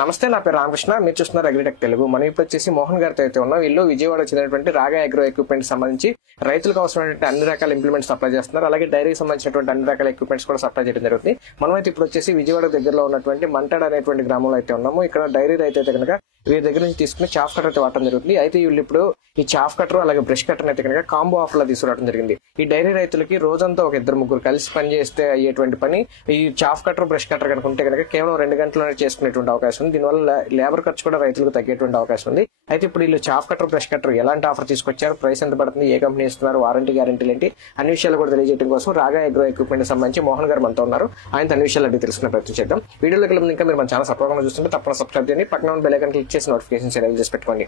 నమస్తే, నా పేరు రామకృష్ణ. మీరు చూస్తున్నారు అగ్రిటెక్ తెలుగు. మనం ఇప్పుడు వచ్చేసి మోహన్ గారితో అయితే ఉన్నాం. వీళ్ళు విజయవాడ చెందినటువంటి రాగా అగ్రో ఎక్విప్మెంట్ సంబంధించి రైతులకు అవసరమైనటువంటి అన్ని రకాల ఇంప్లిమెంట్స్ సప్లై చేస్తున్నారు. అలాగే డైరీకి సంబంధించినటువంటి అన్ని రకాల ఎక్విప్మెంట్స్ కూడా సప్లై చేయడం జరుగుతుంది. మనమైతే ఇప్పుడు వచ్చేసి విజయవాడ దగ్గరలో ఉన్నటువంటి మంటాడ అనేటువంటి గ్రామంలో అయితే ఉన్నాము. ఇక్కడ డైరీ రైతు అయితే కనుక వీరి దగ్గర నుంచి తీసుకుని చాఫ్ కటర్ అయితే వాడటం జరుగుతుంది. అయితే వీళ్ళు ఇప్పుడు ఈ చాఫ్ కటర్ అలాగే బ్రష్ కటర్ అయితే కనుక కాంబో ఆఫర్ లో తీసుకురావడం జరిగింది. ఈ డైరీ రైతులకి రోజంతా ఒక 2-3 కలిసి పని చేస్తే అయ్యేటువంటి పని ఈ చాఫ్ కటర్ బ్రష్ కటర్ కనుక ఉంటే కనుక కేవలం 2 గంటల్లోనే చేసుకునేటువంటి అవకాశం ఉంది. దీనివల్ల లేబర్ ఖర్చు కూడా రైతులకు తగ్గేటువంటి అవకాశం ఉంది. అయితే ఇప్పుడు వీళ్ళు చాఫ్ కటర్ బ్రష్ కటర్ ఎలాంటి ఆఫర్ తీసుకొచ్చారు, ప్రైస్ ఎంత పడుతుంది, ఏ కంపెనీ ఇస్తున్నారు, వారంటీ గ్యారంటీలు ఏంటి, అన్ని విషయాలు కూడా తెలియజేయడం కోసం రాగా అగ్రో ఎక్విప్మెంట్ సంబంధించి మోహన్ గారు మనతో ఉన్నారు. ఆయన అన్ని విషయాలు అడిగి తెలుసుకునే ప్రయత్నం చేద్దాం. వీడియోలోకి వెళ్ళి ఇంకా మీరు మన ఛానల్ సబ్స్క్రైబ్ చూస్తుంటే తప్పకుండా సబ్స్క్రైబ్ చేయండి. పక్కన బెల్ ఐకాన్ క్లిక్ చేసి నోటిఫికేషన్స్ ఎనేబుల్ చేసి పెట్టుకోండి.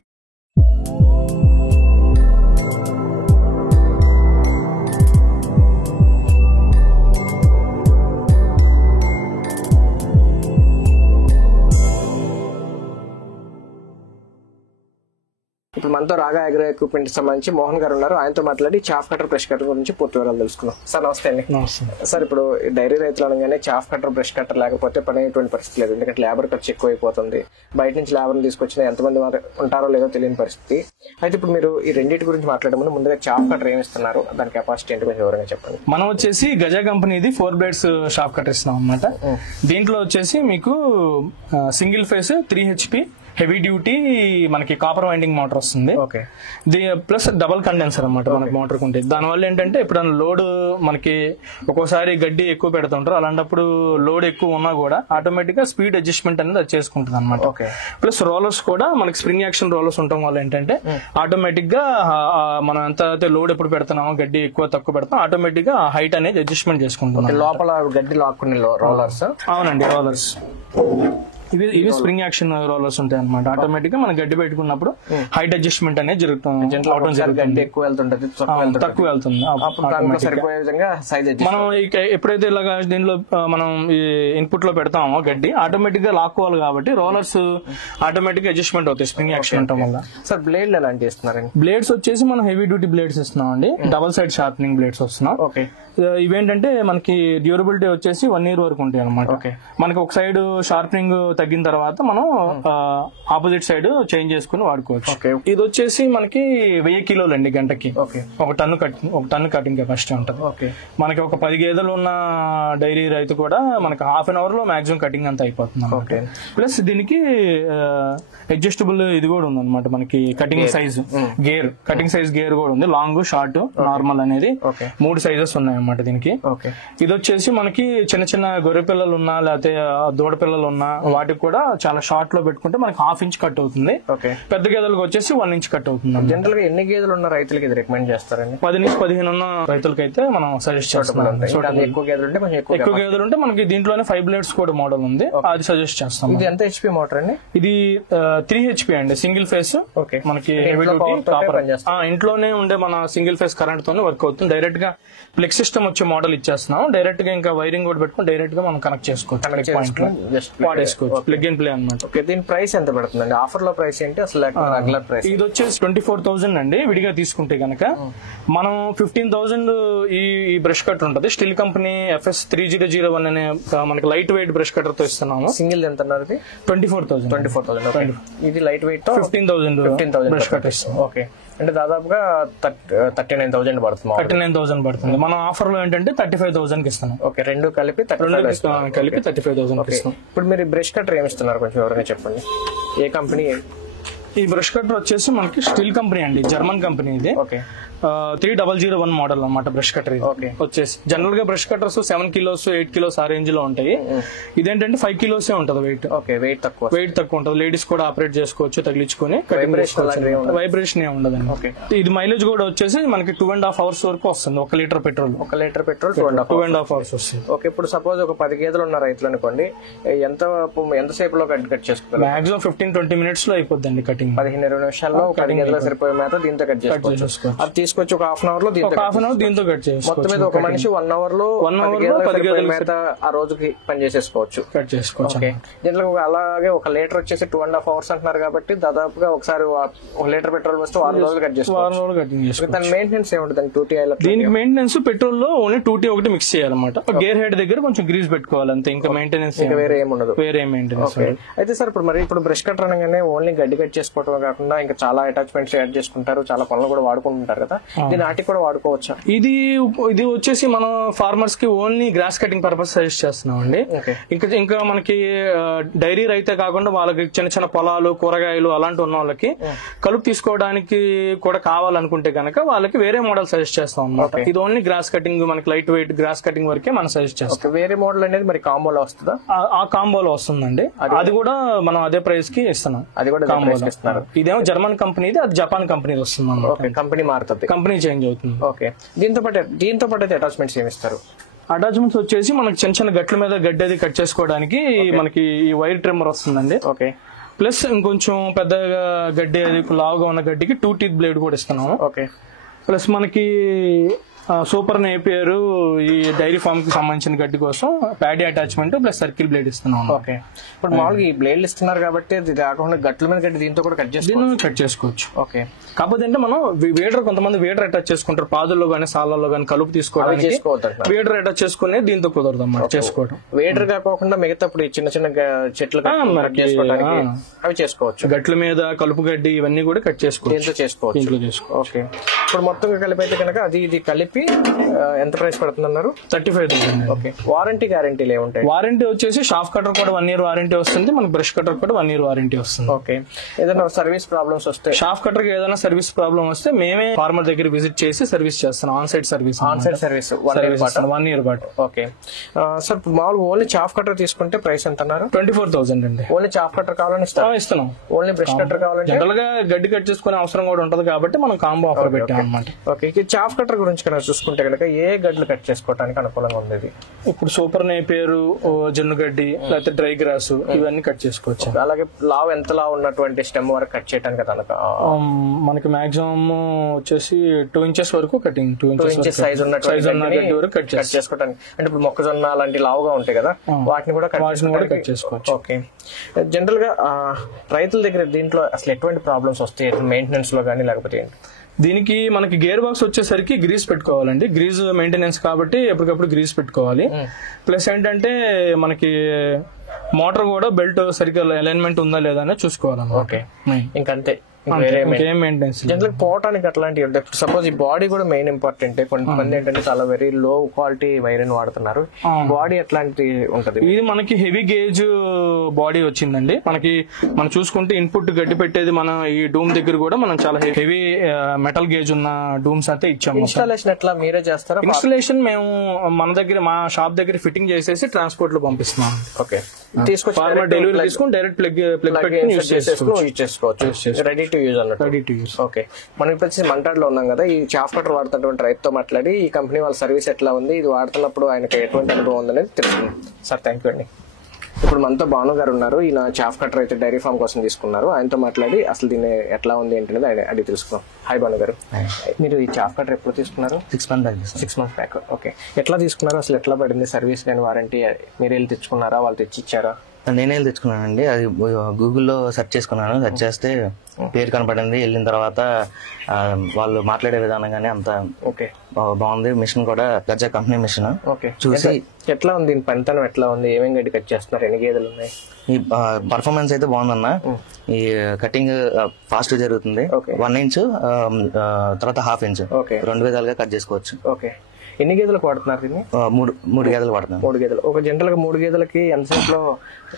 ఇప్పుడు మనతో రాగా అగ్రో ఎక్విప్మెంట్ సంబంధించి మోహన్ గారు ఉన్నారు. ఆయనతో మాట్లాడి చాఫ్ కటర్ బ్రష్ కటర్ గురించి పూర్తి వివరాలు తెలుసుకున్నాం. సార్ నమస్తే అండి. సార్, ఇప్పుడు డైరీ రైతులు అనగానే చాఫ్ కటర్ బ్రష్ కటర్ లేకపోతే పని అయ్యేటువంటి పరిస్థితి లేదు. ఎందుకంటే లేబర్ ఖర్చు ఎక్కువైపోతుంది. బయట నుంచి లేబర్ని తీసుకొచ్చిన ఎంతమంది ఉంటారో లేదో తెలియని పరిస్థితి. అయితే ఇప్పుడు మీరు ఈ రెండింటి గురించి మాట్లాడే ముందు ముందుగా చాఫ్ కటర్ ఏమి ఇస్తున్నారు, దాని కెపాసిటీ ఏంటి కొంచెం వివరంగా చెప్పండి. మనం వచ్చేసి గజా కంపెనీది 4 బ్లేడ్స్ షాఫ్ కటర్ ఇస్తున్నాం అనమాట. దీంట్లో వచ్చేసి మీకు single phase 3 HP heavy duty మనకి కాపర్ వైండింగ్ మోటార్ వస్తుంది. ప్లస్ డబల్ కండెన్సర్ అనమాట మనకి మోటార్ ఉంటే. దానివల్ల ఏంటంటే ఇప్పుడు లోడ్ మనకి ఒక్కోసారి గడ్డి ఎక్కువ పెడుతుంటారు. అలాంటప్పుడు లోడ్ ఎక్కువ ఉన్నా కూడా ఆటోమేటిక్ గా స్పీడ్ అడ్జస్ట్మెంట్ అనేది అది చేసుకుంటుంది అనమాట. ప్లస్ రోలర్స్ కూడా మనకి స్ప్రింగ్ యాక్షన్ రోలర్స్ ఉండటం వల్ల ఏంటంటే ఆటోమేటిక్ గా మనం ఎంత అయితే లోడ్ ఎప్పుడు పెడుతున్నామో గడ్డి ఎక్కువ తక్కువ పెడతాం ఆటోమేటిక్ గా హైట్ అనేది అడ్జస్ట్మెంట్ చేసుకుంటాం. లోపల గడ్డి లాక్కునే రోలర్స్. అవునండి, రోలర్స్ ఇవి స్ప్రింగ్ యాక్షన్ రోలర్స్ ఉంటాయి అనమాట. ఆటోమేటిక్ గా మనం గడ్డి పెట్టుకున్నప్పుడు హైట్ అడ్జస్ట్మెంట్ అనేది జరుగుతుంది. గడ్డి ఎక్కువ వెళ్తుంటది, తక్కువ వెళ్తుంది. మనం ఎప్పుడైతే ఇలాగా దీనిలో మనం ఇన్పుట్ లో పెడతామో గడ్డి ఆటోమేటిక్ గా లాక్కోవాలి కాబట్టి రోలర్స్ ఆటోమేటిక్ గా అడ్జస్ట్మెంట్ అవుతాయి స్ప్రింగ్ యాక్షన్ ఉండటం వల్ల. సార్, బ్లేడ్లు ఎలాంటి ఇస్తున్నారండి? బ్లేడ్స్ వచ్చేసి మనం హెవీ డ్యూటీ బ్లేడ్స్ ఇస్తున్నాం అండి. డబల్ సైడ్ షార్పనింగ్ బ్లేడ్స్ వస్తున్నాం. ఇవేంటంటే మనకి డ్యూరబిలిటీ వచ్చేసి 1 year వరకు ఉంటాయి అనమాట. మనకి ఒక సైడ్ షార్పనింగ్ తగ్గిన తర్వాత మనం ఆపోజిట్ సైడ్ చేంజ్ చేసుకుని వాడుకోవచ్చు. ఇది వచ్చేసి మనకి 1000 కిలోలు అండి గంటకి. ఒక టన్ను కటింగ్ కెపాసిటీ ఉంటుంది. మనకి ఒక 10 గేదెలు ఉన్న డైరీ రైతు కూడా మనకి హాఫ్ అన్ అవర్ లో మాక్సిమం కటింగ్ అంతా అయిపోతుంది. ప్లస్ దీనికి అడ్జస్టబుల్ ఇది కూడా ఉంది అనమాట. మనకి cutting size gear, cutting size gear కూడా ఉంది. లాంగ్, షార్ట్, నార్మల్ అనేది 3 సైజెస్ ఉన్నాయి అన్నమాట దీనికి. ఇది వచ్చేసి మనకి చిన్న చిన్న గొర్రె పిల్లలు ఉన్నా లేకపోతే దూడ పిల్లలు ఉన్నా వాటికి కూడా చాలా షార్ట్ లో పెట్టుకుంటే మనకి 1/2 inch కట్ అవుతుంది. పెద్ద గేదెలకు వచ్చేసి 1 inch కట్ అవుతుంది. జనరల్ గా ఎన్ని గేదెలు ఉన్న రైతులకి ఇది రికమెండ్ చేస్తారండి? 10 నుంచి 15 ఉన్న రైతులకి అయితే మనం సజెస్ట్ చేస్తాం. ఎక్కువ గేదెలు ఉంటే మనకి దీంట్లోనే 5 బ్లేడ్స్ కూడా మోడల్ ఉంది, అది సజెస్ట్ చేస్తాం. ఇది ఎంత HP మోటార్ అండి? ఇది 3 HP అండి, సింగిల్ ఫేస్. మనకి హెవీ డ్యూటీ కాపర్. ఇంట్లోనే ఉండే మన సింగిల్ ఫేస్ కరెంట్ తోనే వర్క్ అవుతుంది. డైరెక్ట్ గా ప్లెక్స్ సిస్టమ్ వచ్చే మోడల్ ఇచ్చేస్తున్నాం. డైరెక్ట్ గా ఇంకా వైరింగ్ కూడా పెట్టుకుని డైరెక్ట్ గా మనం కనెక్ట్ చేసుకోవచ్చు, వాడేసుకోవచ్చు. ప్లగ్ అండ్ ప్లే అనమాట. దీని ప్రైస్ ఎంత పడుతుందండి? ఆఫర్ లో ప్రైస్ ఏంటి అసలు? రెగ్యులర్ ప్రైస్ ఇది వచ్చేసి 24,000 అండి. విడిగా తీసుకుంటే గనక మనం 15,000 ఈ బ్రష్ కటర్ ఉంటుంది. స్టిల్ కంపెనీ FS 3001 అనే మనకి లైట్ వెయిట్ బ్రష్ కటర్ తో ఇస్తున్నాము. సింగిల్ ఎంత అన్నారు? 24,000. ఇది లైట్ వెయిట్ 15,000 బ్రష్ కటర్ ఇస్తాం. అంటే దాదాపుగా 39,000 పడుతుంది. 39,000 పడుతుంది. మన ఆఫర్ లో ఏంటంటే 35,000 కి ఇస్తున్నాం. రెండు కలిపి 35,000 కి ఇస్తున్నాం. ఇప్పుడు మీరు బ్రష్ కటర్ ఏమి ఇస్తున్నారు కొంచెం వివరంగా చెప్పండి. ఏ కంపెనీ? ఈ బ్రష్ కటర్ వచ్చేసి మనకి స్టిల్ కంపెనీ అండి, జర్మన్ కంపెనీ ఇది. 3001 మోడల్ అనమాట బ్రష్ కటర్. వచ్చేసి జనరల్ గా బ్రష్ కటర్స్ 7 kilos 8 kilos ఆ రేంజ్ లో ఉంటాయి. ఇదేంటంటే 5 kilos ఉంటుంది వెయిట్. వెయిట్ తక్కువ ఉంటుంది. లేడీస్ కూడా ఆపరేట్ చేసుకోవచ్చు, తగిలించుకుని. వైబ్రేషన్ ఏ ఉండదండి. ఇది మైలేజ్ కూడా వచ్చేసి మనకి 2.5 hours వరకు వస్తుంది. 1 లీటర్ పెట్రోల్ 2.5 hours వస్తుంది. ఇప్పుడు సపోజ్ ఒక 10 గేదెలు ఉన్న రైతులు అనుకోండి, ఎంతసేపు లో కట్ చేసుకుంటారు? మాక్సిమం 15-20 minutes లో అయిపోద్ది కటింగ్. 15-20 నిమిషాల్లో 10 గేదెలు సరిపోయే మేత దీంతో కట్ చేసుకోవచ్చు. తీసుకొచ్చి ఒక హాఫ్ అన్ అవర్ లో దీంతో కట్ చేసుకోవచ్చు. మొత్తం మీద ఒక మనిషి 1 అవర్ లో 10 గేదెల మేత ఆ రోజుకి పని చేసేసుకోవచ్చు. కట్ చేసుకోవచ్చు. దీంట్లో అలాగే 1 లీటర్ వచ్చేసి 2.5 hours అంటున్నారు కాబట్టి దాదాపుగా ఒకసారి 1 లీటర్ పెట్రోల్ వస్తే 6 రోజులు కట్ చేసుకోవచ్చు. దాని మెయింటెనెన్స్ ఏముంటుంది 2T ఆయిల్? దీనికి మెయింటెనెన్స్ పెట్రోల్ లో ఓన్లీ 2T ఒకటి మిక్స్ చేయాలన్నమాట. గేర్ హెడ్ దగ్గర కొంచెం గ్రీస్ పెట్టుకోవాలి అంతే. ఇంకా మెయింటెనెన్స్ వేరే ఏమి ఉండదు. వేరే మెయింటెనెన్స్. అయితే సార్ ఇప్పుడు బ్రష్ కట్టర్ అనగానే ఓన్లీ గడ్డి కట్ చేసుకోవటం కాకుండా ఇంకా చాలా అటాచ్మెంట్స్ యాడ్ చేసుకుంటారు, చాలా పనులు కూడా వాడుకుంటుంటారు కదా, దీని ఆటికి కూడా వాడుకోవచ్చా? ఇది వచ్చేసి మనం ఫార్మర్స్ కి only gross cutting purpose suggest చేస్తున్నాం అండి. ఇంకా మనకి డైరీ రైతే కాకుండా వాళ్ళకి చిన్న చిన్న పొలాలు, కూరగాయలు అలాంటి ఉన్న వాళ్ళకి కలుపు తీసుకోవడానికి కూడా కావాలనుకుంటే కనుక వాళ్ళకి వేరే మోడల్ సజెస్ట్ చేస్తాం అన్నమాట. ఇది ఓన్లీ గ్రాస్ కటింగ్, మనకి లైట్ వెయిట్ గ్రాస్ కటింగ్ వరకే మనం సజెస్ట్ చేస్తాం. వేరే మోడల్ అనేది మరి కాంబోలో వస్తుందా? ఆ కాంబోలో వస్తుందండి. అది కూడా మనం అదే ప్రైస్ కి ఇస్తున్నాం. అది కూడా ఇస్తున్నారు. ఇదేమో జర్మన్ కంపెనీది, అది జపాన్ కంపెనీ వస్తుంది. కంపెనీ మారుతుంది, కంపెనీ చేంజ్ అవుతుంది. ఓకే. దీంతో పాటు అయితే అటాచ్మెంట్స్ ఏమి ఇస్తారు? అటాచ్మెంట్స్ వచ్చేసి మనకి చిన్న చిన్న గట్ల మీద గడ్డి అది కట్ చేసుకోవడానికి మనకి ఈ వైర్ ట్రిమ్మర్ వస్తుందండి. ఓకే. ప్లస్ ఇంకొంచెం పెద్దగా గడ్డి అది లావుగా ఉన్న గడ్డికి 2 teeth బ్లేడ్ కూడా ఇస్తున్నాము. ఓకే. ప్లస్ మనకి సూపర్ నేపియర్ ఈ డైరీ ఫార్మ్ కి సంబంధించిన గడ్డి కోసం paddy attachment plus circle blade ఇస్తున్నాం. ఓకే. ఇప్పుడు మామూలుగా ఈ బ్లేడ్లు ఇస్తున్నారు కాబట్టి ఇది కాకుండా గట్ల మీద గడ్డి దీంతో కూడా కట్ చేసుకోవచ్చు. ఓకే. కాకపోతే అంటే మనం కొంతమంది వేడర్ అటాచ్ చేసుకుంటారు, పాదుల్లో గానీ సాలలో గానీ కలుపు తీసుకోవడానికి వేడర్ అటాచ్ చేసుకునే దీంతో కుదరదు అన్నమాట చేసుకోవడం. వేడర్ కాకుండా మిగతా చిన్న చిన్న చెట్లు అవి చేసుకోవచ్చు. గట్ల మీద కలుపు గడ్డి ఇవన్నీ కూడా కట్ చేసుకోవచ్చు. ఓకే. ఇప్పుడు మొత్తం కలిపి అయితే కనుక ఇది కలిపి ఎంత ప్రైస్ పడుతుంది అన్నారు? 35,000. ఓకే. వారంటీ గ్యారంటీలు ఏముంటాయి? వారంటీ వచ్చేసి షాఫ్ కటర్ కూడా 1 year వారంటీ వస్తుంది, మనకి బ్రష్ కటర్ కూడా 1 year వారంటీ వస్తుంది. ఓకే. ఏదైనా సర్వీస్ ప్రాబ్లమ్స్ వస్తే, షాఫ్ కటర్ కి ఏదైనా సర్వీస్ ప్రాబ్లం వస్తే మేమే ఫార్మర్ దగ్గర విజిట్ చేసి సర్వీస్ చేస్తున్నాం. ఆన్ సైట్ సర్వీస్ 1 year పాటు. ఓకే. సార్ మామూలుగా ఓన్లీ చాఫ్ కటర్ తీసుకుంటే ప్రైస్ ఎంత అన్నారు? 24,000 అండి. ఓన్లీ చాఫ్ కటర్ కావాలని ఇస్తున్నాం. ఓన్లీ బ్రష్ కటర్ కావాలంటే జనరల్ గా గడ్డి కట్ చేసుకునే అవసరం కూడా ఉంటది కాబట్టి మనం కాంబో ఆఫర్ పెట్టాం అన్నమాట. ఓకే. చాఫ్ కటర్ గురించి చూసుకుంటే కనుక ఏ గడ్డలు కట్ చేసుకోవడానికి అనుకూలంగా ఉంది? ఇప్పుడు సూపర్ నేపేరు, జొన్న గడ్డి, లేకపోతే డ్రై గ్రాస్ ఇవన్నీ కట్ చేసుకోవచ్చు. అలాగే ఎంత లావు ఉన్నటువంటి స్టెమ్ వరకు కట్ చేయడానికి మనకి మాక్సిమం వచ్చేసి 2 inches వరకు కటింగ్, 2 inches సైజ్ ఉన్న గడ్డి వరకు కట్ చేసుకోవడానికి. అంటే ఇప్పుడు మొక్కజొన్న అలాంటి లావుగా ఉంటాయి కదా, వాటిని కూడా కట్ చేసుకోవచ్చు. ఓకే. జనరల్ గా రైతుల దగ్గర దీంట్లో అసలు ఎటువంటి ప్రాబ్లమ్స్ వస్తాయి మెయింటెనెన్స్ లో గానీ, లేకపోతే ఏంటి? దీనికి మనకి గేర్ బాక్స్ వచ్చేసరికి గ్రీస్ పెట్టుకోవాలండి. గ్రీజ్ మెయింటెనెన్స్ కాబట్టి ఎప్పటికప్పుడు గ్రీస్ పెట్టుకోవాలి. ప్లస్ ఏంటంటే మనకి మోటార్ కూడా బెల్ట్ సరిగ్గా అలైన్మెంట్ ఉందా లేదా అని చూసుకోవాలన్నమాట. ఓకే. ఇంకంతే. జనరల్ పోవటానికి అట్లాంటివి ఉంటాయి. సపోజ్ ఈ బాడీ కూడా మెయిన్ ఇంపార్టెంట్. కొంతమంది ఏంటంటే చాలా వెరీ లో క్వాలిటీ వైరన్ వాడుతున్నారు. బాడీ ఎట్లాంటి ఉంటది? ఇది మనకి హెవీ గేజ్ బాడీ వచ్చిందండి. మనం చూసుకుంటే ఇన్పుట్ గడ్డి పెట్టేది మన ఈ డూమ్ దగ్గర కూడా మనం చాలా హెవీ మెటల్ గేజ్ ఉన్న డూమ్స్ అయితే ఇచ్చాము. ఇన్స్టాలేషన్ ఎట్లా మీరే చేస్తారా? ఇన్స్టాలేషన్ మేము మా షాప్ దగ్గర ఫిట్టింగ్ చేసేసి ట్రాన్స్పోర్ట్ లో పంపిస్తున్నాం. ఓకే. ఫార్మర్ డెలివరీ తీసుకుని డైరెక్ట్ ప్లగ్ యూజ్ చేసుకోవచ్చు. రెడీ టు యూజ్ అన్నట్టు. ఓకే. మనం ఇప్పుడు వచ్చి మంటాడ్లో ఉన్నాం కదా, ఈ చాఫ్ కటర్ వాడుతున్నటువంటి రైతుతో మాట్లాడి ఈ కంపెనీ వాళ్ళ సర్వీస్ ఎట్లా ఉంది, ఇది వాడుతున్నప్పుడు ఆయనకి ఎటువంటి అనుభవం ఉందనేది తెలుస్తుంది. సార్ థ్యాంక్ యూ అండి. ఇప్పుడు మనతో భాను గారు ఉన్నారు. ఈయన చాఫ్ కటర్ అయితే డైరీ ఫామ్ కోసం తీసుకున్నారు. ఆయనతో మాట్లాడి అసలు దీన్ని ఎట్లా ఉంది ఏంటనేది అడిగి తెలుసుకున్నాం. హాయ్ భాను గారు. మీరు ఈ చాఫ్ కటర్ ఎప్పుడు తీసుకున్నారు? 6 months బ్యాక్. ఓకే. ఎట్లా తీసుకున్నారు, అసలు ఎట్లా పడింది సర్వీస్ కానీ వారంటీ? మీరు వెళ్ళి తెచ్చుకున్నారా, వాళ్ళు తెచ్చి ఇచ్చారా? నేనే తెచ్చుకున్నానండి. అది గూగుల్లో సెర్చ్ చేసుకున్నాను. సెర్చ్ చేస్తే పేరు కనపడింది. వెళ్ళిన తర్వాత వాళ్ళు మాట్లాడే విధానం కానీ అంత ఓకే బాగుంది. మిషన్ కూడా గజ్జా కంపెనీ మిషన్. ఓకే. చూసి ఎట్లా ఉంది పనితనం, ఎట్లా ఉంది, ఏమేమి గడ్డి కట్ చేస్తున్నారు, ఎన్ని గేదెలు ఉన్నాయి? ఈ పర్ఫార్మెన్స్ అయితే బాగుందన్న. ఈ కటింగ్ ఫాస్ట్ జరుగుతుంది. 1 inch తర్వాత 1/2 inch 2 విధాలుగా కట్ చేసుకోవచ్చు. ఓకే. ఎన్ని గేదెలకు వాడుతున్నారు దీన్ని? 3 గేదెలు వాడుతున్నాను. 3 గేదెలు. ఒక జనరల్ గా 3 గేదెలకి ఎంతసేపు లో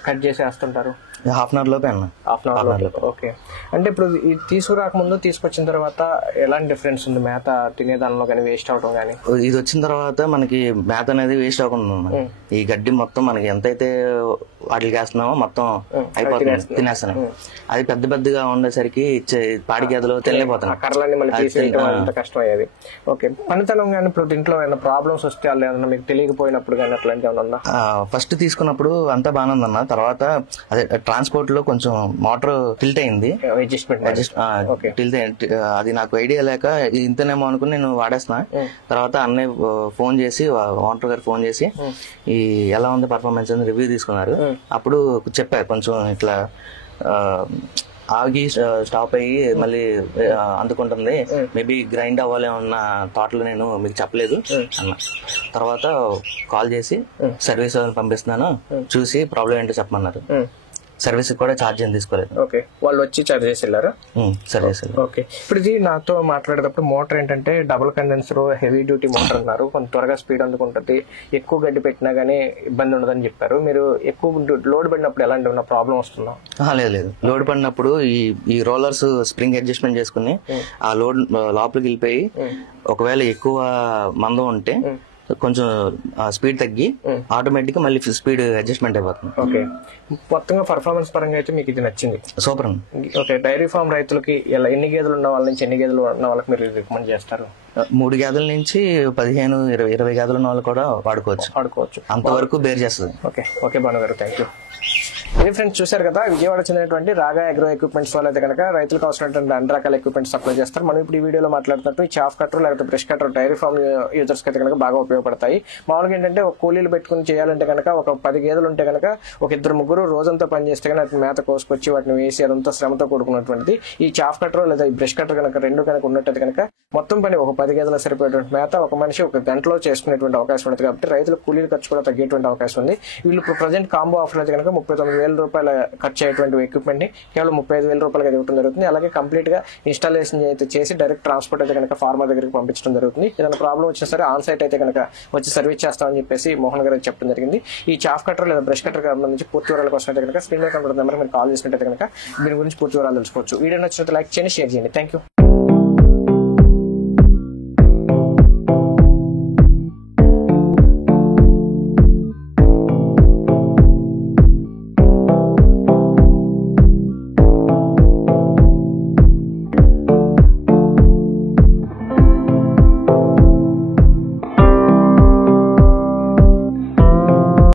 కట్ చేసేస్తుంటారు? హాఫ్ అన్ అవర్ లోపే అన్న. హాఫ్ అన్ అవర్ లోపే. ఓకే. అంటే ఇప్పుడు తీసుకురాకముందు తీసుకొచ్చిన తర్వాత ఎలాంటి డిఫరెన్స్ ఉంది? మేత తినేదానిలో కానీ, వేస్ట్ అవడం కానీ? ఇది వచ్చిన తర్వాత మనకి మేత అనేది వేస్ట్ అవ్వకుండా ఈ గడ్డి మొత్తం మనకి ఎంతైతే వాటికి వేస్తున్నామో మొత్తం అయిపోతుంది, తినేస్తున్నాయి. అది పెద్దగా ఉండేసరికి పాడి గేదెలు తెలియపోతున్నాయి. కర్రలన్నీ మళ్ళీ తీసేయడం అంత కష్టం అయ్యేది. ఓకే. పనితనం కానీ ఇప్పుడు దీంట్లో ఏమైనా ప్రాబ్లమ్స్ వస్తే వాళ్ళు ఏమన్నా మీకు తెలియకపోయినప్పుడు కానీ అట్లాంటి ఏమైనా ఉందా? ఫస్ట్ తీసుకున్నప్పుడు అంతా బాగానే ఉందన్న. తర్వాత అదే ట్రాన్స్పోర్ట్ లో కొంచెం మోటార్ టిల్ట్ అయింది, అది నాకు ఐడియా లేక ఇంతనేమో అనుకుని నేను వాడేస్తున్నా. తర్వాత అన్నయ్య ఫోన్ చేసి, ఓనర్ గారు ఫోన్ చేసి ఈ ఎలా ఉంది పర్ఫార్మెన్స్ అని రివ్యూ తీసుకున్నారు. అప్పుడు చెప్పారు కొంచెం ఇట్లా ఆగి స్టాప్ అయ్యి మళ్ళీ అందుకుంటుంది, మేబీ గ్రైండ్ అవ్వాలేమన్న థాట్లో నేను మీకు చెప్పలేదు అన్న. తర్వాత కాల్ చేసి సర్వీస్ పంపిస్తున్నాను, చూసి ప్రాబ్లం ఏంటో చెప్పమన్నారు. సర్వీస్ కూడా ఛార్జ్ ఏం తీసుకోలేదు. ఓకే, వాళ్ళు వచ్చి ఛార్జ్ చేసి వెళ్ళారు. సర్వీస్. ఓకే, ఇప్పుడు ఇది నాతో మాట్లాడేటప్పుడు మోటార్ ఏంటంటే double condenser heavy duty motor అన్నారు, కొంచెం త్వరగా స్పీడ్ అందుకుంటుంది, ఎక్కువ గడ్డి పెట్టినా గానీ ఇబ్బంది ఉండదని చెప్పారు. మీరు ఎక్కువ లోడ్ పడినప్పుడు ఎలాంటి ఉన్న ప్రాబ్లం వస్తుందా? లేదు, లోడ్ పడినప్పుడు ఈ రోలర్స్ స్ప్రింగ్ అడ్జస్ట్మెంట్ చేసుకుని ఆ లోడ్ లోపలికి వెళ్ళిపోయి ఒకవేళ ఎక్కువ మందం ఉంటే కొంచెం స్పీడ్ తగ్గి ఆటోమేటిక్ గా మళ్ళీ స్పీడ్ అడ్జస్ట్మెంట్ అయిపోతుంది. ఓకే, మొత్తంగా పర్ఫార్మెన్స్ పరంగా అయితే మీకు ఇది నచ్చింది. సూపర్. ఓకే, డైరీ ఫార్మ్ రైతులకి ఎన్ని గేదెలు ఉన్న వాళ్ళ నుంచి ఎన్ని గేదెలు ఉన్న వాళ్ళకి మీరు రికమెండ్ చేస్తారు? 3 గేదెల నుంచి 15, 20 గేదెలు ఉన్న వాళ్ళు కూడా వాడుకోవచ్చు. అంతవరకు బేర్ చేస్తుంది. ఓకే భాను గారు, థ్యాంక్ యూ. ఇది ఫ్రెండ్స్, చూశారు కదా, విజయవాడ చెందినటువంటి రాగా అగ్రో ఎక్విప్మెంట్స్ వాళ్ళు అయితే కనుక రైతులకు అవసరమైనటువంటి అన్ని రకాల ఎక్విప్మెంట్స్ సప్లై చేస్తారు. మనం ఇప్పుడు ఈ వీడియోలో మాట్లాడుతున్నట్టు ఈ చాఫ్ కట్టర్ లేకపోతే brush cutter dairy farm users అయితే కనుక బాగా ఉపయోగపడతాయి. మామూలుగా ఏంటంటే ఒక కూలీలు పెట్టుకుని చేయాలంటే కనుక ఒక 10 గేదెలు ఉంటే కనుక ఒక 2-3 రోజంతా పనిచేస్తే కనుక వాటిని మేత కోసుకొచ్చి వాటిని వేసి అదంతా శ్రమతో కూడుకున్నటువంటిది. ఈ చాఫ్ కట్టర్ లేదా ఈ బ్రష్ కట్టర్ కనుక రెండు కనుక ఉన్నట్టయితే కనుక మొత్తం పని ఒక 10 గేదెల సరిపోయేటువంటి మేత ఒక మనిషి ఒక గంటలో చేసుకునేటువంటి అవకాశం ఉంటుంది. కాబట్టి రైతులకు కూలీలు ఖర్చు కూడా తగ్గేటువంటి అవకాశం ఉంది. వీళ్ళు ప్రజెంట్ కాంబో ఆఫర్ అయితే కనుక 39,000 రూపాయల ఖర్చు అయ్యేటువంటి ఎక్విప్మెంట్ ని కేవలం 35,000 రూపాయలకి ఇవ్వడం జరుగుతుంది. అలాగే కంప్లీట్ గా ఇన్స్టాలేషన్ అయితే చేసి డైరెక్ట్ ట్రాన్స్పోర్ట్ అయితే కనుక ఫార్మర్ దగ్గరికి పంపించడం జరుగుతుంది. ఏదైనా ప్రాబ్లం వచ్చినా సరే ఆన్ సైట్ అయితే కనుక వచ్చి సర్వీస్ చేస్తామని చెప్పేసి మోహన్ గారు చెప్పడం జరిగింది. ఈ చాఫ్ కట్టర్ లేదా బ్రష్ కట్టర్ సంబంధించి పూర్తి వివరాల కోసం అయితే కనుక స్క్రీన్ మీద కనబడుతున్న నెంబర్ మీరు కాల్ చేసినట్టు కనుక దీని గురించి పూర్తి వివరాలు తెలుసుకోవచ్చు. వీడియో నచ్చినట్టు లైక్ చేయండి, షేర్ చేయండి. Thank you.